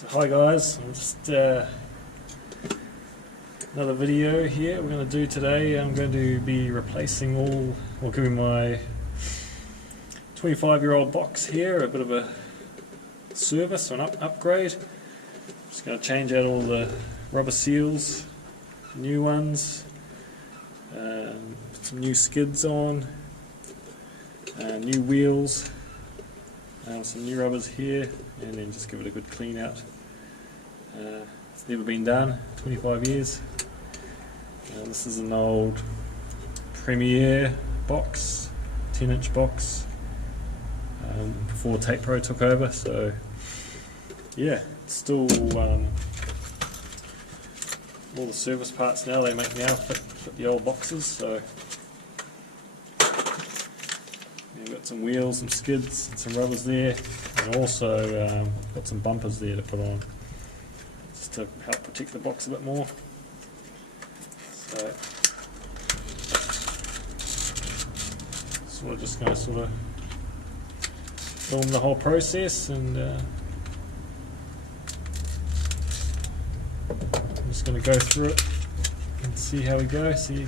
So hi guys, I'm just another video here we're going to do today. I'm going to be replacing or giving my 25-year-old box here a bit of a service or an upgrade. Just going to change out all the rubber seals, new ones, put some new skids on, new wheels, some new rubbers here, and then just give it a good clean out. It's never been done, 25 years. This is an old Premier box, 10-inch box, before Tape Pro took over, so yeah, it's still all the service parts now they make now fit the old boxes, so you've got some wheels, some skids, and some rubbers there, and also got some bumpers there to put on, just to help protect the box a bit more. So we're just going to sort of film the whole process, and I'm just going to go through it and see how we go, see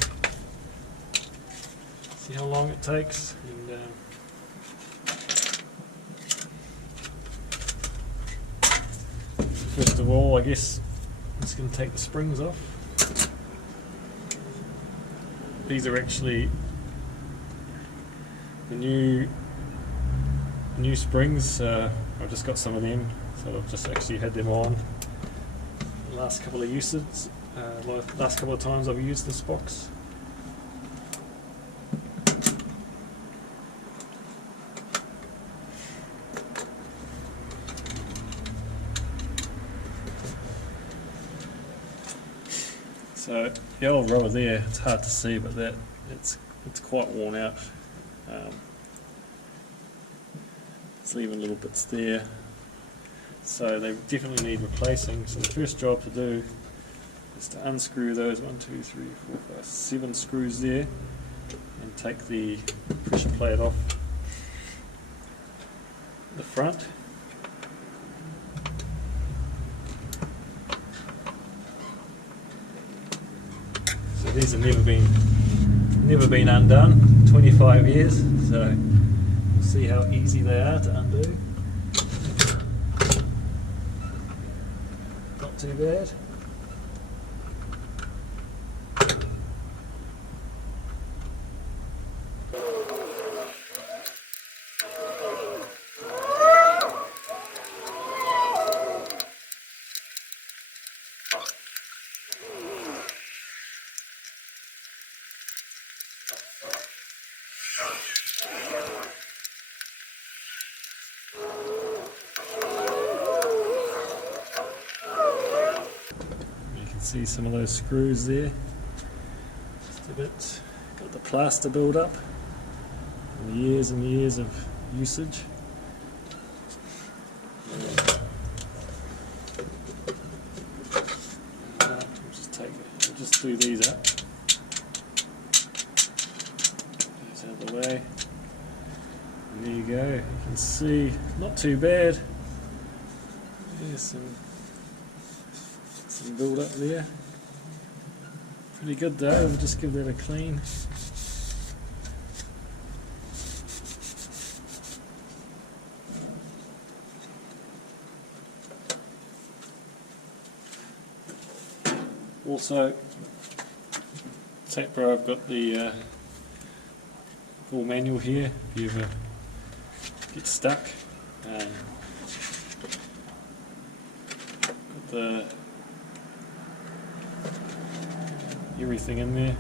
how long it takes. And first of all, I guess I'm just going to take the springs off. These are actually the new springs. I've just got some of them, so I've just actually had them on the last couple of uses, last couple of times I've used this box. So the old rubber there, it's hard to see, but it's quite worn out. It's leaving little bits there, so they definitely need replacing. So the first job to do is to unscrew those 7 screws there, and take the pressure plate off the front. So these have never been undone, 25 years, so we'll see how easy they are to undo. Not too bad. See some of those screws there, just a bit, got the plaster build up from years and years of usage. We'll just do these up, these out of the way, and there you go. You can see, not too bad. There's some build up there. Pretty good though, we'll just give that a clean. Also, Tape Pro, I've got the full manual here if you ever get stuck. Got the everything in there,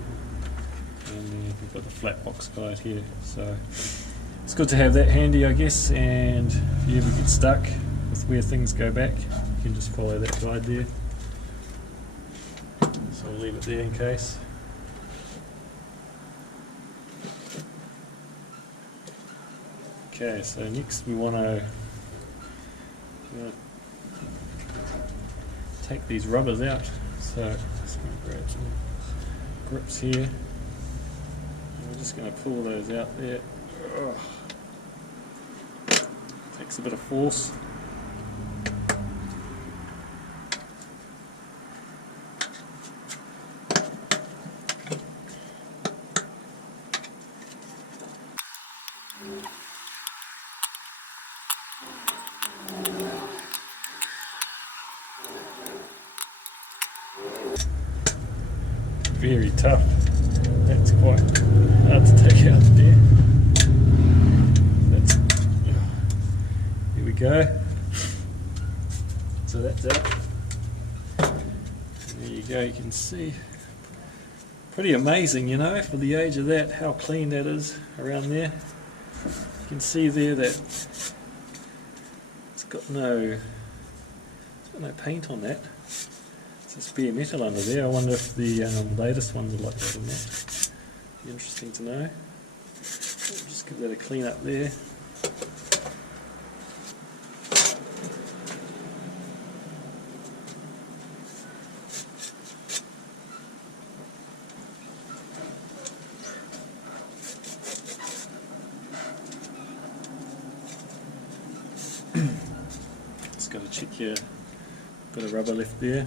and then we've got the flat box guide here, so it's good to have that handy, I guess. And if you ever get stuck with where things go back, you can just follow that guide there, so I'll leave it there in case. Okay, so next we want to take these rubbers out, so just going to grab some grips here, and we're just going to pull those out there. Takes a bit of force. very tough. That's quite hard to take out there. Here we go. So that's out. There you go, you can see. Pretty amazing, you know, for the age of that, how clean that is around there. You can see there that it's got no paint on that. It's just bare metal under there. I wonder if the latest ones are like that or not. Be interesting to know. Just give that a clean up there. Just got to check your bit of rubber left there,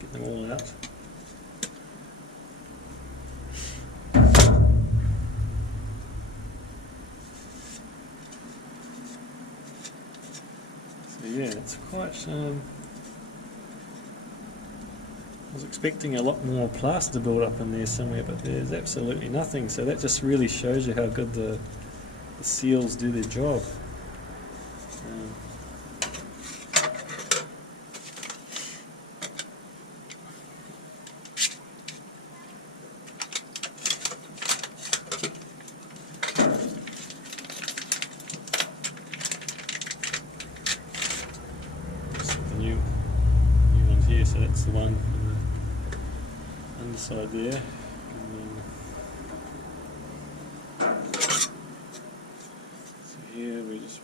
get them all out. So yeah, it's quite. I was expecting a lot more plaster build up in there somewhere, but there's absolutely nothing. So that just really shows you how good the seals do their job. New ones here, so that's the one on the underside there. And then, so here we just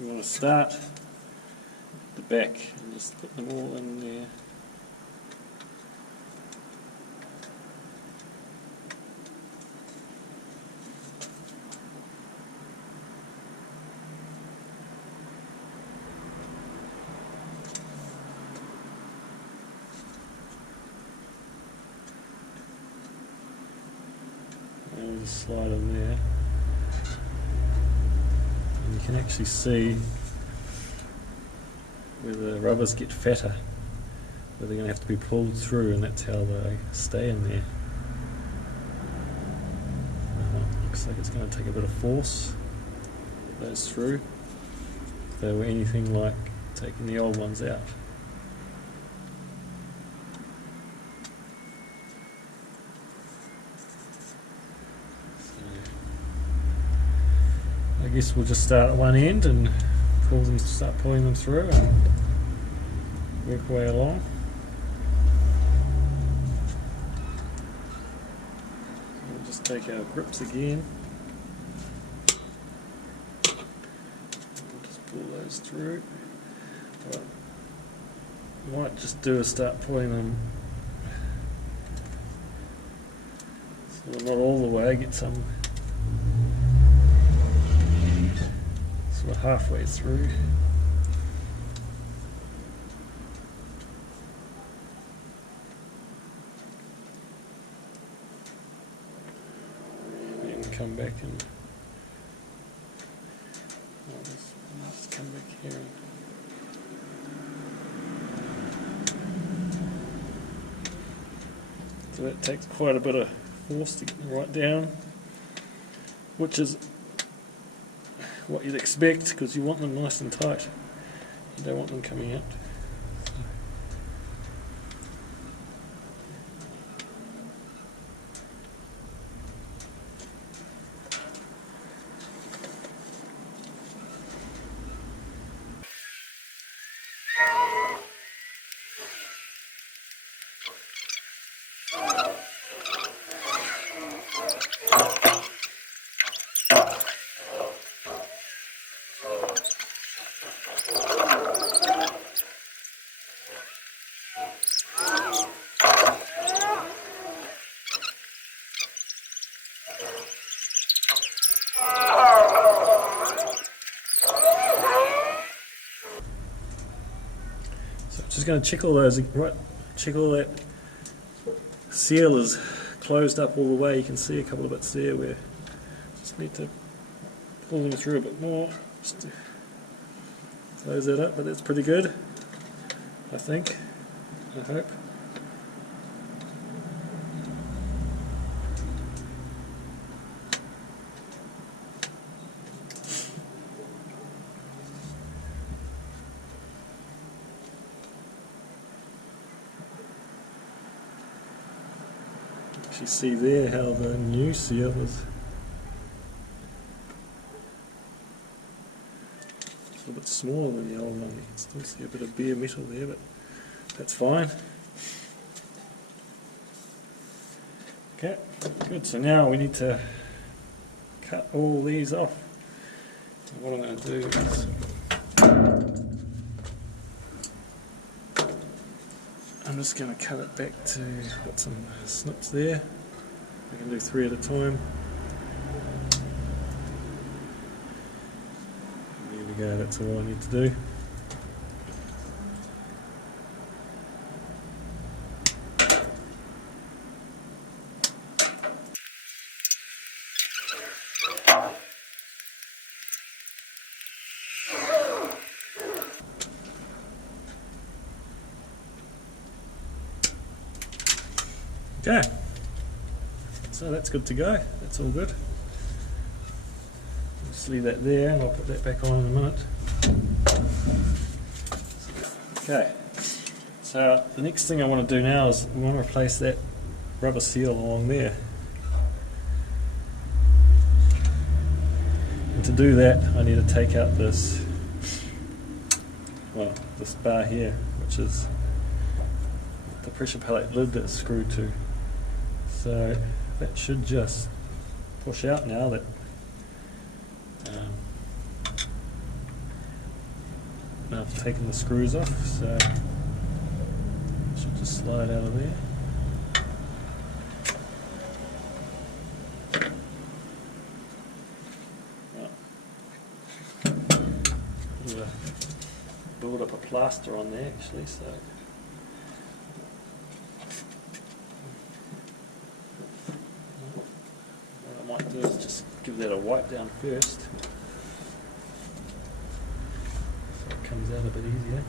want to start at the back and just put them all in there. And just slide in there, and you can actually see where the rubbers get fatter, where they're going to have to be pulled through, and that's how they stay in there. Looks like it's going to take a bit of force to get those through, if they were anything like taking the old ones out. I guess we'll just start at one end and start pulling them through and work our way along. So we'll just take our grips again. We'll just pull those through. What I might just do is start pulling them sort of not all the way, get some sort of halfway through. And come back and I'll just come back here and so that takes quite a bit of force to get them right down, which is what you'd expect, because you want them nice and tight. You don't want them coming out. Just going to check all those, right, check all that seal is closed up all the way. You can see a couple of bits there where just need to pull them through a bit more just to close that up, but that's pretty good, I think, I hope. actually see there how the new seal is a little bit smaller than the old one. You can still see a bit of bare metal there, but that's fine. Okay, good. So now we need to cut all these off. And what I'm going to do is I'm just going to cut it back to, got some snips there. I can do 3 at a time. There we go, that's all I need to do. Okay, so that's good to go, that's all good. Just leave that there and I'll put that back on in a minute. Okay, so the next thing I want to do now is we want to replace that rubber seal along there. And to do that I need to take out this, well, this bar here, which is the pressure plate lid that's screwed to. So that should just push out now that now I've taken the screws off, so it should just slide out of there. Build up a plaster on there actually, so what I might do is just give that a wipe down first, so it comes out a bit easier.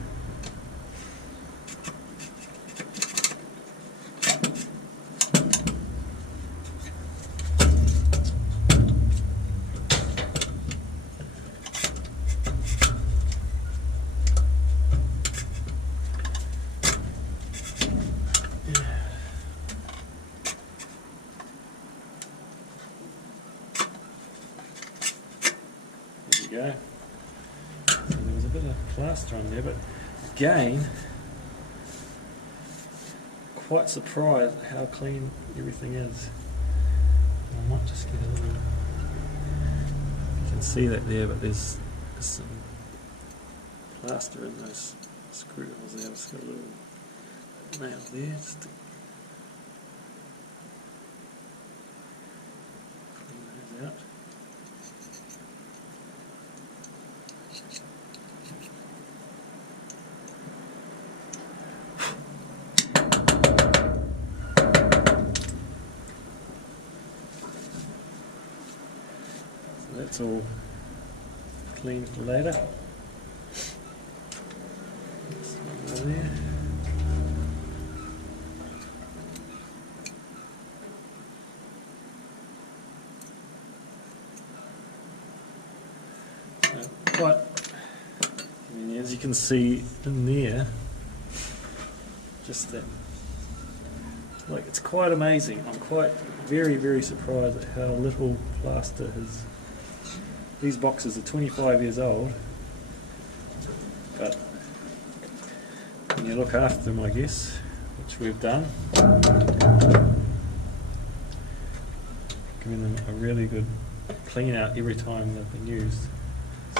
Go. So there was a bit of plaster on there, but again, quite surprised at how clean everything is. I might just get a little, you can see that there, but there's some plaster in those screw holes there. I've just got a little nail there just to clean those out. That's all clean for later. This one over there. I mean, as you can see in there, just that, like, it's quite amazing. I'm quite very surprised at how little plaster has. These boxes are 25 years old, but when you look after them, I guess, which we've done, giving them a really good clean out every time they've been used.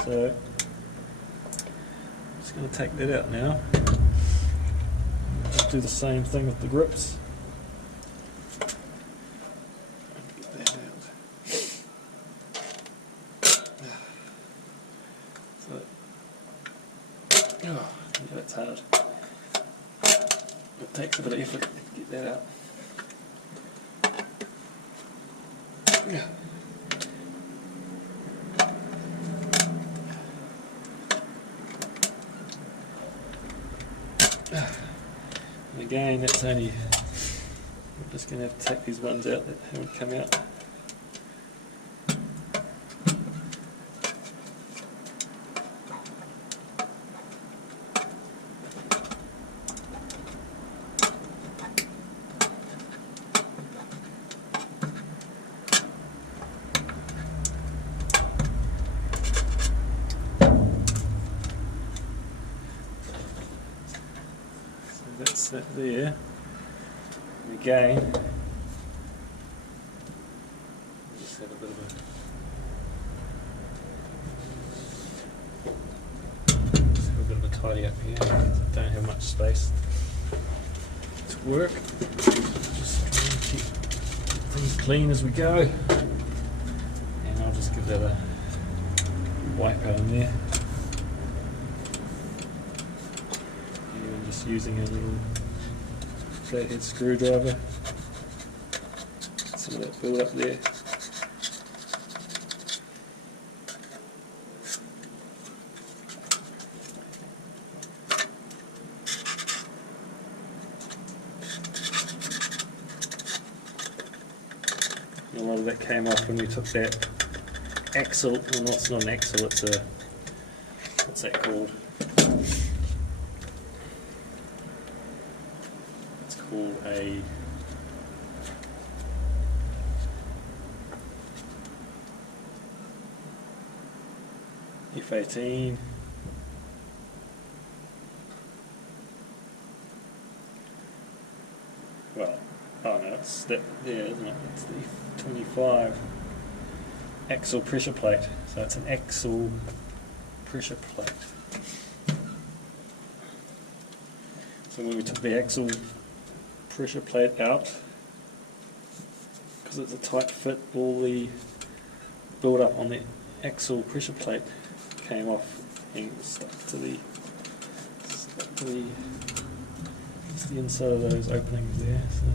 So I'm just going to take that out now. Just do the same thing with the grips. Oh, that's hard. It takes a bit of effort to get that out. And again, that's only, I'm just going to have to take these ones out that haven't come out. that's that there. And again, just have a bit of a tidy up here. Don't have much space to work. Just try and keep things clean as we go. And I'll just give that a wipe out in there. And just using a little flathead screwdriver. Some of that build up there. A lot of that came off when we took that axle. Well, it's not an axle, it's a, what's that called? It's called a F18. Well, oh no, it's that there, isn't it? It's the 25 axle pressure plate. So it's an axle pressure plate. So when we took the axle pressure plate out, because it's a tight fit, all the build up on the axle pressure plate came off and stuck to the just the inside of those openings there. So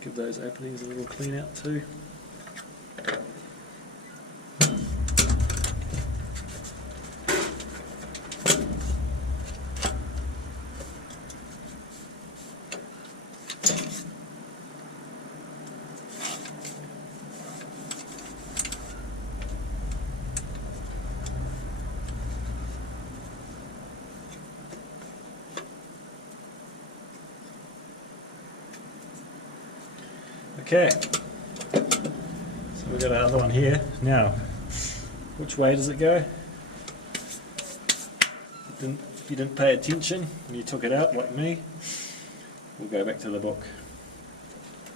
give those openings a little clean out too. Okay, so we've got our other one here. Now, which way does it go? If you didn't pay attention and you took it out like me, we'll go back to the book.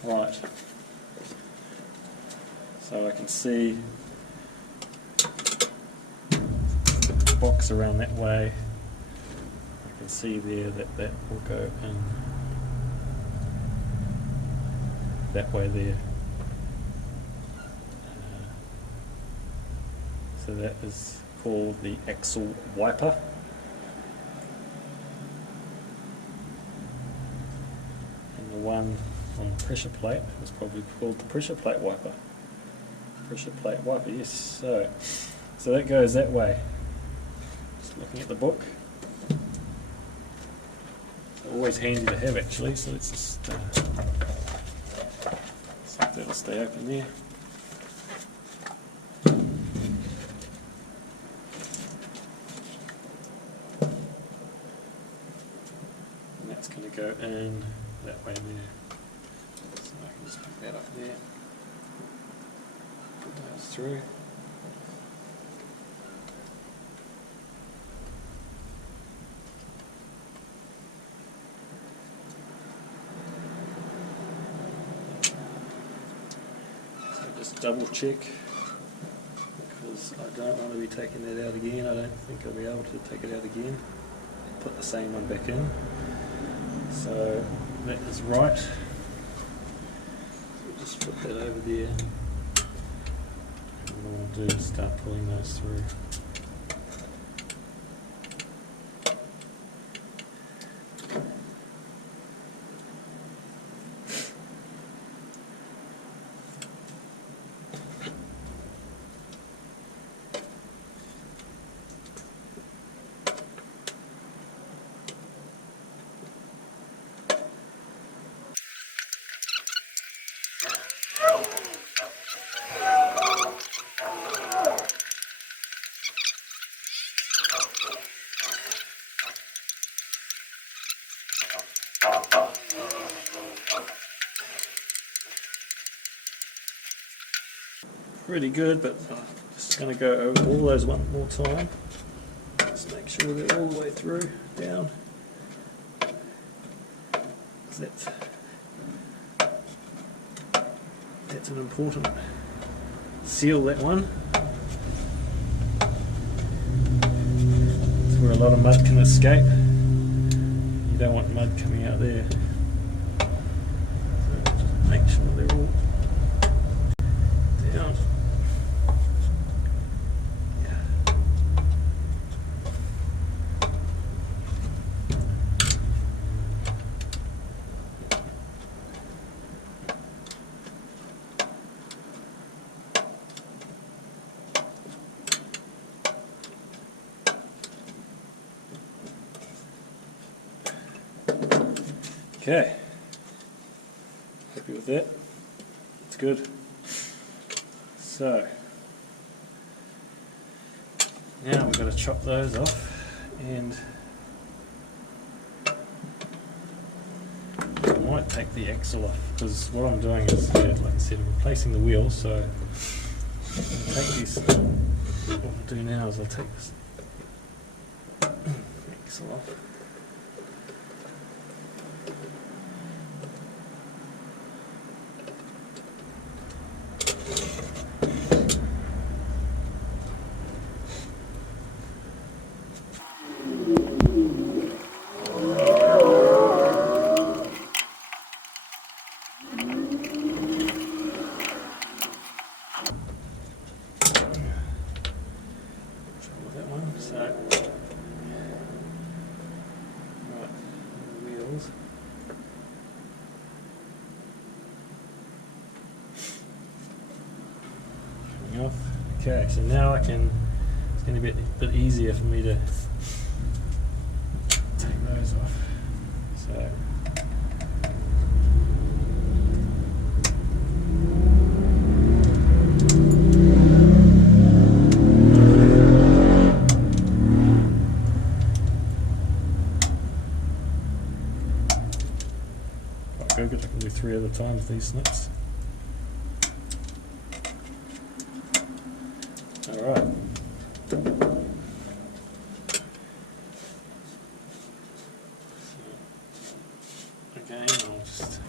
Right, so I can see the box around that way. I can see there that that will go in that way there. So that is called the axle wiper. And the one on the pressure plate is probably called the pressure plate wiper. Pressure plate wiper, yes. So that goes that way. Just looking at the book. Always handy to have actually, so let's just that'll stay open there. And that's going to go in that way there. So I can just pick that up there. Put those through. Just double check, because I don't want to be taking that out again. I don't think I'll be able to take it out again. Put the same one back in. So that is right. So just put that over there. And what I want to do is start pulling those through. pretty good, but I'm just going to go over all those one more time. Just make sure they're all the way through, down. That's an important seal, that one. It's where a lot of mud can escape. You don't want mud coming out there. So just make sure they're all down. Okay, happy with that, it's good. So, now we've got to chop those off, and I might take the axle off, because what I'm doing is, like I said, I'm replacing the wheel, so I'll take these, what I'll do now is I'll take this axle off. Off. Okay, so now it's going to be a bit easier for me to take those off. So quite good, I can do 3 at a time with these snips. Alright. Again, I'll just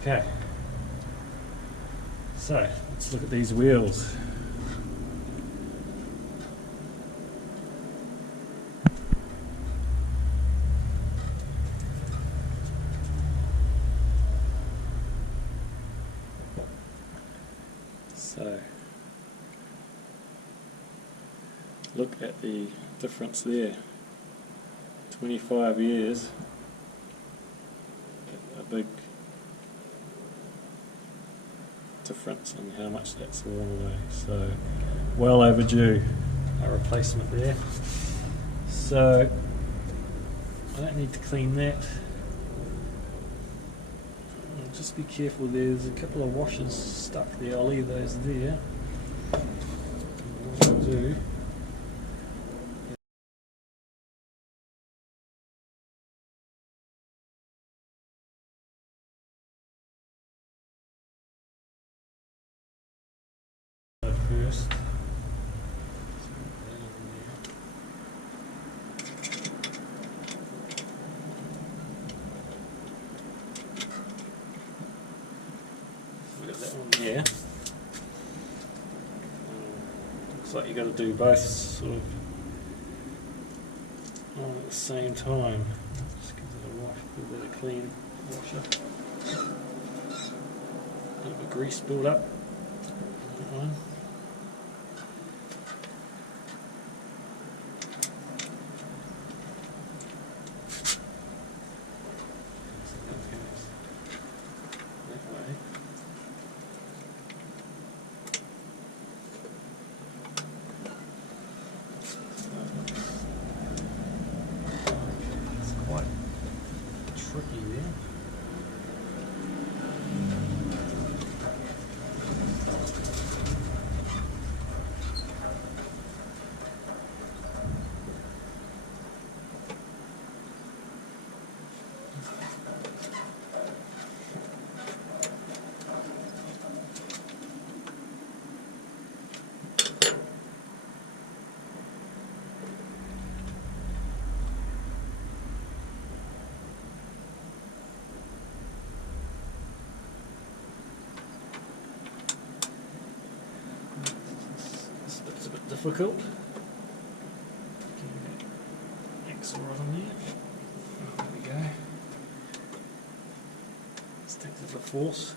okay. So, let's look at these wheels. So, look at the difference there. 25 years, a big difference in how much that's worn away. So, well overdue a replacement there. So, I don't need to clean that. Just be careful, there's a couple of washers stuck there, I'll leave those there. What I'll do, first. Look at that one there. Looks like you've got to do both sort of on at the same time. Just give it a wash, give it a clean washer. A little bit of grease build up. That one. Tricky there. difficult. X right on there. There we go. Stick to the force.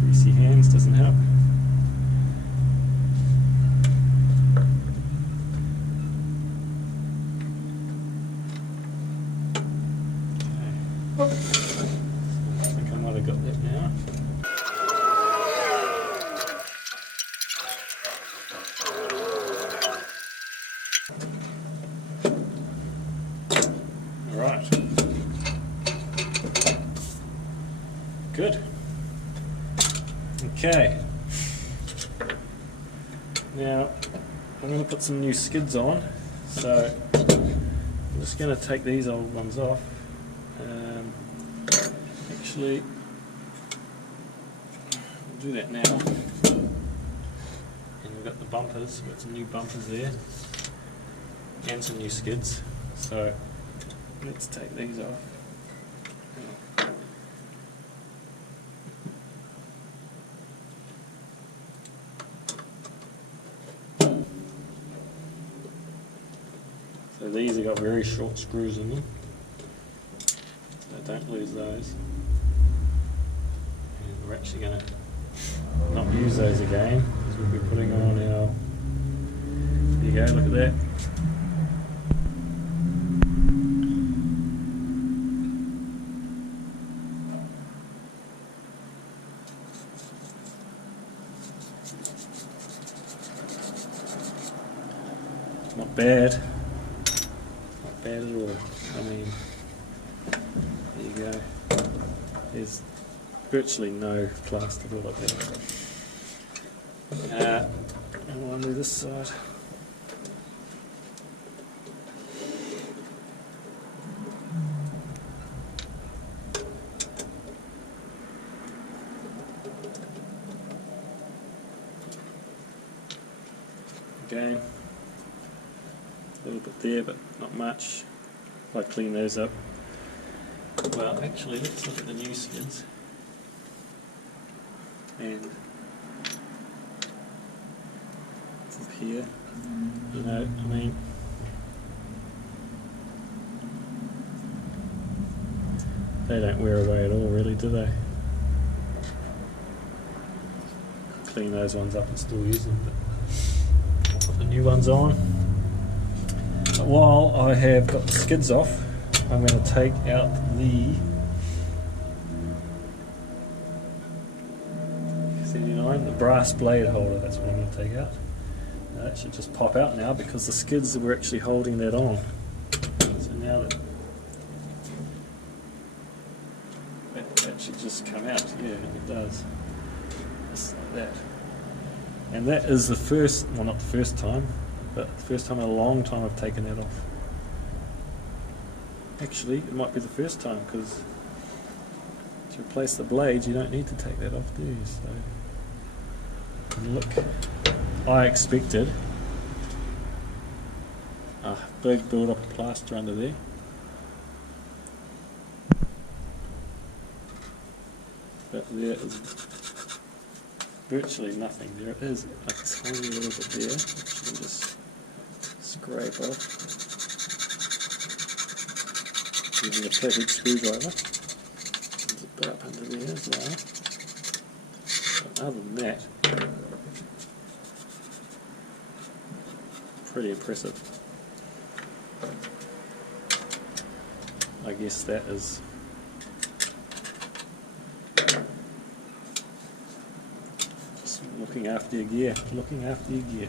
Greasy hands doesn't help. Okay. I think I might have got that now. Alright. Good. Okay. Now I'm going to put some new skids on, so I'm just going to take these old ones off. Actually, we'll do that now. And we've got the bumpers, we've got some new bumpers there, and some new skids. So let's take these off. So these have got very short screws in them, so don't lose those. And we're actually going to not use those again, because we'll be putting on our, there you go, look at that. Not bad. Not bad at all. I mean, there you go. There's virtually no plaster bullet there. And we'll undo this side. Again. A little bit there, but not much. If I clean those up. Well, actually, let's look at the new skids. And up here, you know, I mean, they don't wear away at all, really, do they? Clean those ones up and still use them. But I'll put the new ones on. While I have got the skids off, I'm going to take out the 39, the brass blade holder. That's what I'm going to take out. Now that should just pop out now because the skids were actually holding that on. So now that should just come out. Yeah, it does. Just like that. And that is the first, well, not the first time, but the first time in a long time I've taken that off. Actually, it might be the first time, because to replace the blades you don't need to take that off, do you? So, and look, I expected a big build up of plaster under there. But there is virtually nothing. There is a tiny little bit there, which we'll just scrape off using a perfect screwdriver. There's a bit up under there as well. But other than that, pretty impressive. I guess that is just looking after your gear, looking after your gear.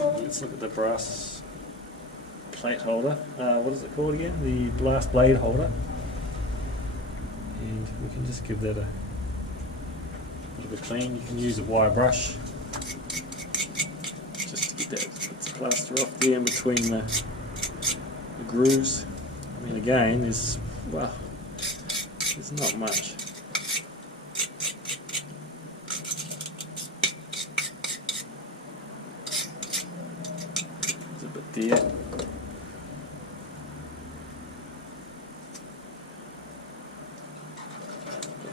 Let's look at the brass plate holder. What is it called again? The brass blade holder. And we can just give that a bit of a clean. You can use a wire brush just to get that plaster off there in between the grooves. I mean, again, there's not much. There.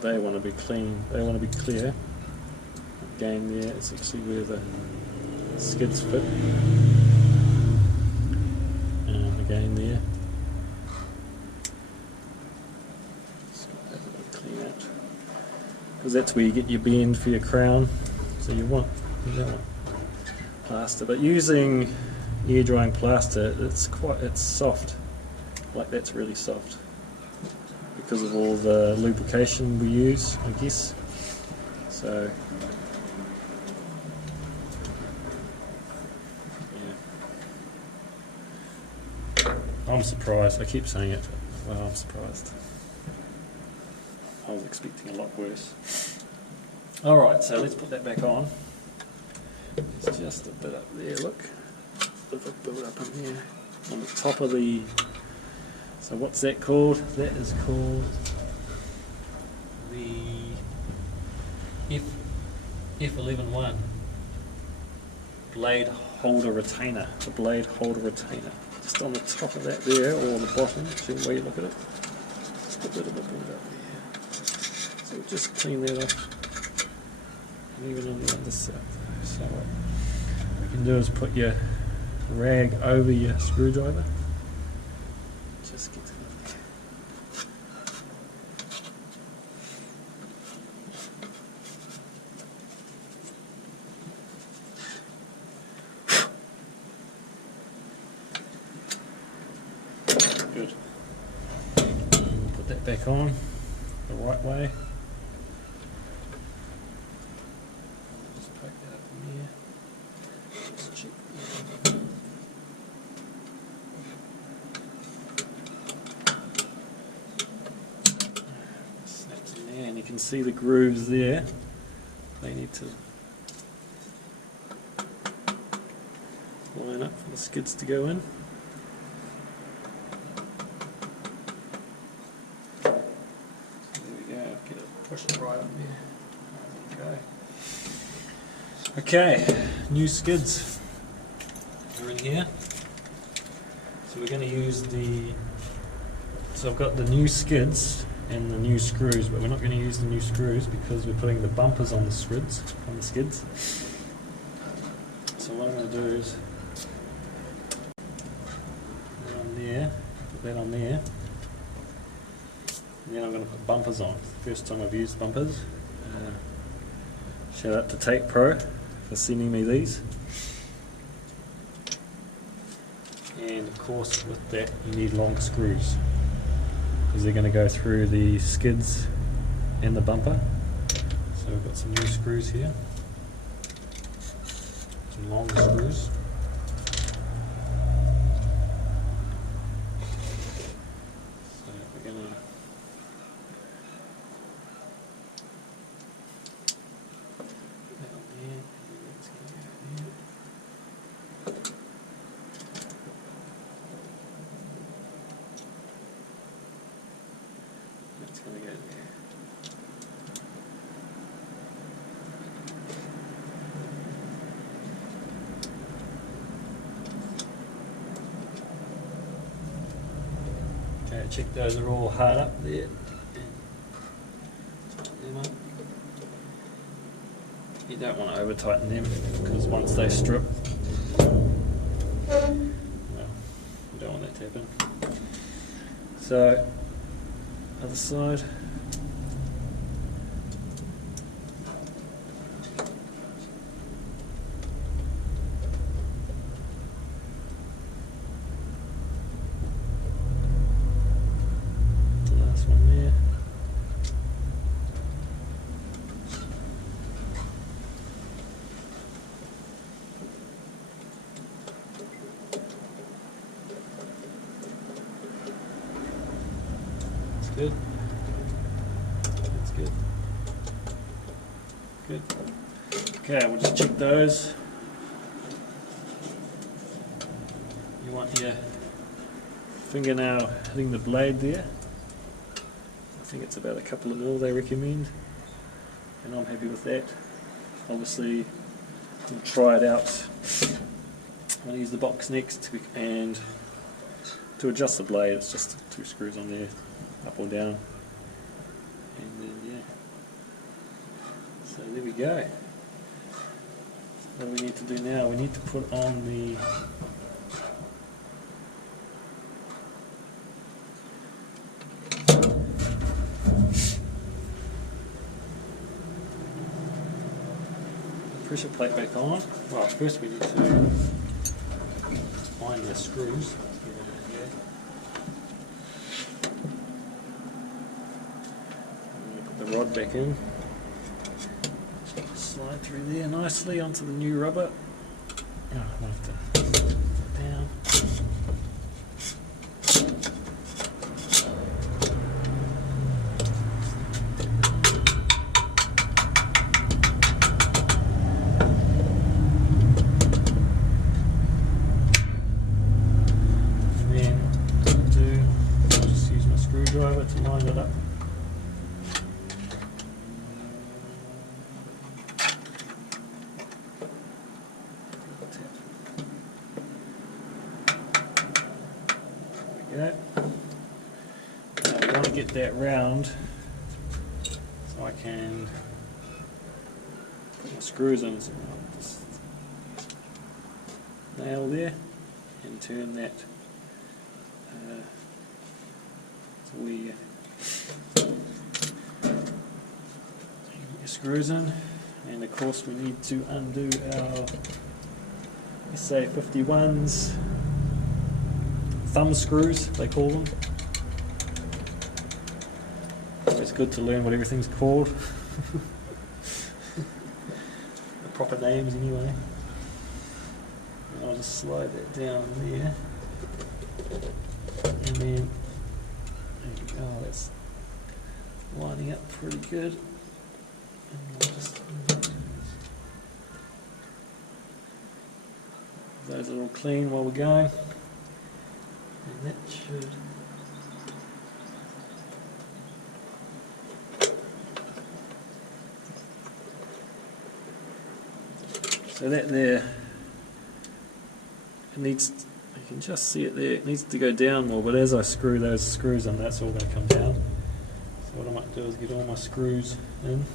they want to be clean, they want to be clear. Again, there it's actually where the skids fit, and again there. Just got that a bit clean out, because that's where you get your bend for your crown. So you don't want plaster, but using air drying plaster, it's soft. Like that's really soft because of all the lubrication we use, I guess. So yeah, I'm surprised. I keep saying it. Well, I'm surprised. I was expecting a lot worse. All right, so let's put that back on. There's just a bit up there. Look, a bit of a build up in here on the top of the. So what's that called? That is called the F111 blade holder retainer. The blade holder retainer. Just on the top of that there, or the bottom, whichever way you look at it. Just a bit of a build up there. So we'll just clean that off. And even on the underside. So what we can do is put your rag over your screwdriver. Just get to there. Good. We'll put that back on the right way. Just poke that up in here. Just check. Snaps in there, and you can see the grooves there. They need to line up for the skids to go in. Push it right up there. Okay, new skids are in here. So we're going to use so I've got the new skids and the new screws, but we're not going to use the new screws because we're putting the bumpers on the skids. So what I'm going to do is put that on there. And then I'm going to put bumpers on. First time I've used bumpers. Shout out to Tape Pro for sending me these. And of course with that you need long screws because they're going to go through the skids and the bumper. So we've got some new screws here. Some long screws. Gonna go there. Okay, check those are all hard up there. Tighten them up. You don't want to over tighten them because once they strip, well, you don't want that to happen. So other side. The last one there. Good. That's good. Good. Okay, we'll just check those. You want your fingernail hitting the blade there. I think it's about a couple of mil they recommend, and I'm happy with that. Obviously, we'll try it out. I'm going to use the box next, and to adjust the blade, it's just 2 screws on there. Up or down, and then yeah. So there we go. What do we need to do now? We need to put on the pressure plate back on. Well, first we need to find the screws. Put the rod back in. Slide through there nicely onto the new rubber. Oh, I might have to put it down. Driver to line it up. There we go. Now we want to get that round so I can put my screws in. So I'll just nail there and turn that. So we get your screws in, and of course we need to undo our SA51s thumb screws, they call them. It's good to learn what everything's called. The proper names anyway. And I'll just slide that down there, and then oh, that's lining up pretty good. And we'll just those are all clean while we're going. And that should so that there, it needs, you can just see it there, it needs to go down more, but as I screw those screws in, that's all going to come down. So what I might do is get all my screws in.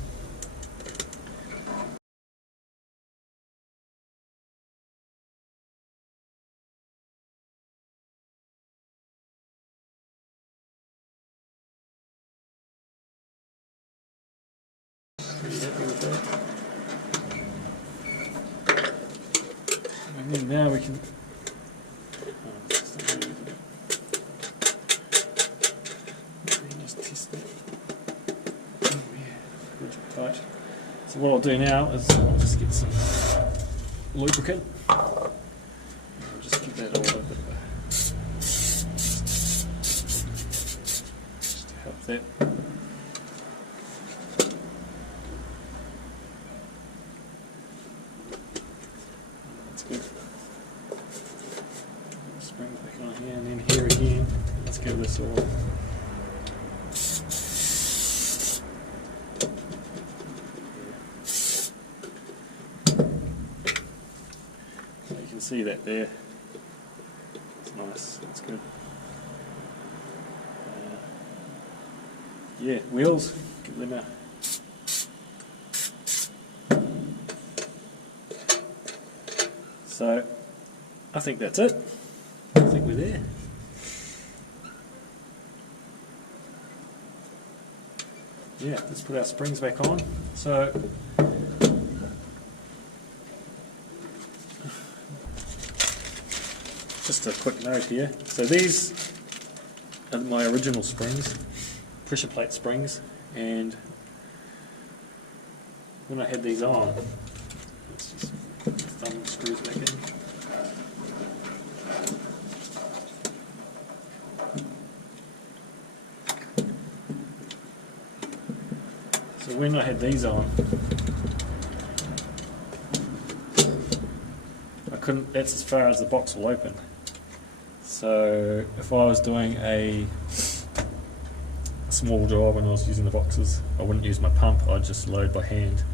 Pretty happy with that. And then now we can tight. So what I'll do now is I'll just get some lubricant. I'll just give that all a bit of a just to help that. That's good. Spring back on here and then here again. Let's give this all. See that there? It's nice. That's good. Yeah, wheels. Give them a. So, I think that's it. I think we're there. Yeah, let's put our springs back on. So. Just a quick note here. So these are my original springs, pressure plate springs, and when I had these on, let's just put the thumb screws back in. So when I had these on, I couldn't, that's as far as the box will open. So if I was doing a small job and I was using the boxes, I wouldn't use my pump, I'd just load by hand,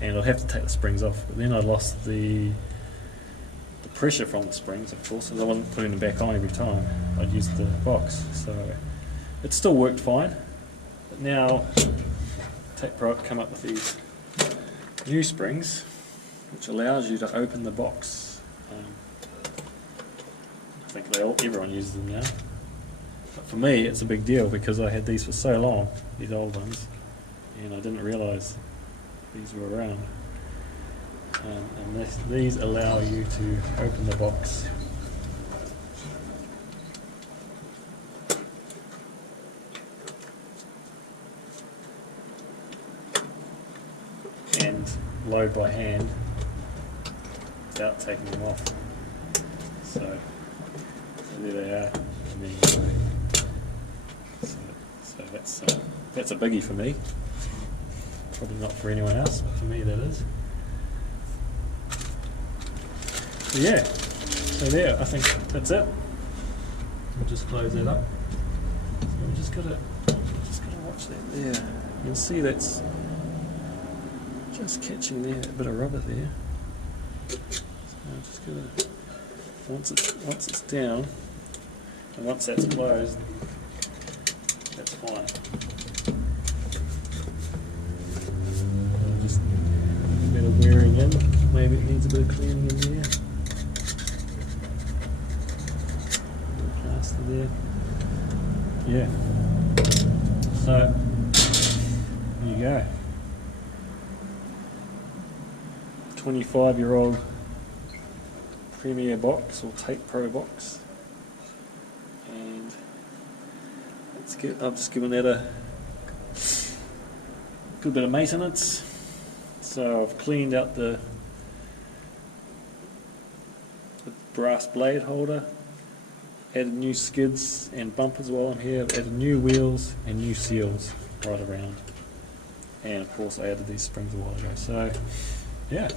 and I'd have to take the springs off, but then I lost the pressure from the springs, of course, and I wasn't putting them back on every time. I'd use the box, so it still worked fine. But now Tape Pro come up with these new springs, which allows you to open the box. I think everyone uses them now. But for me, it's a big deal because I had these for so long, these old ones, and I didn't realise these were around. And these allow you to open the box. And load by hand without taking them off. So there they are. And then, so that's a biggie for me. Probably not for anyone else, but for me that is. So yeah, so there, I think that's it. We'll just close that up. So we're just gotta watch that there. You'll see that's just catching there, a bit of rubber there. So I'm just gonna, once it's down, and once that's closed, that's fine. Just a bit of wearing in, maybe it needs a bit of cleaning in there. Plaster there. Yeah. So there you go. 25-year-old Premier box or Tape Pro box, and I've just given that a good bit of maintenance. So I've cleaned out the brass blade holder, added new skids and bumpers while I'm here, I've added new wheels and new seals right around, and of course I added these springs a while ago. So yeah.